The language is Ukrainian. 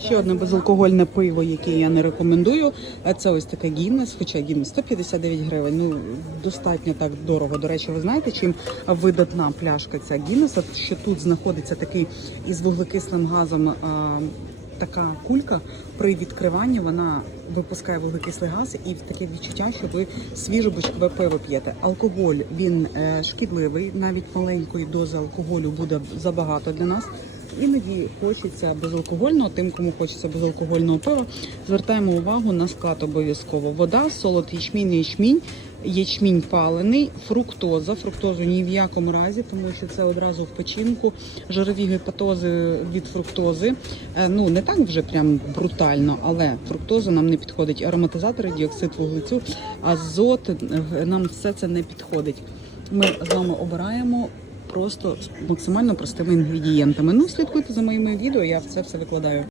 Ще одне безалкогольне пиво, яке я не рекомендую. Це ось таке Гіннес, хоча Гіннес 159 гривень. Ну достатньо так дорого. До речі, ви знаєте, чим видатна пляшка ця Гіннеса, що тут знаходиться такий із вуглекислим газом. Така кулька при відкриванні вона випускає вуглекислий газ і таке відчуття, що ви свіже бочкове пиво п'єте. Алкоголь він е, шкідливий, навіть маленької дози алкоголю буде забагато для нас. Іноді хочеться безалкогольного, тим, кому хочеться безалкогольного пива. Звертаємо увагу на склад обов'язково. Вода, солод, ячмінь, ячмінь, ячмінь палений, фруктоза. Фруктозу ні в якому разі, тому що це одразу в печінку, жирові гепатози від фруктози. Е, Ну не так вже прям брутально, але фруктоза нам не підходить. Ароматизатори, діоксид вуглецю, азот, е, нам все це не підходить. Ми з вами обираємо просто максимально простими інгредієнтами. Ну, слідкуйте за моїми відео, я це все викладаю.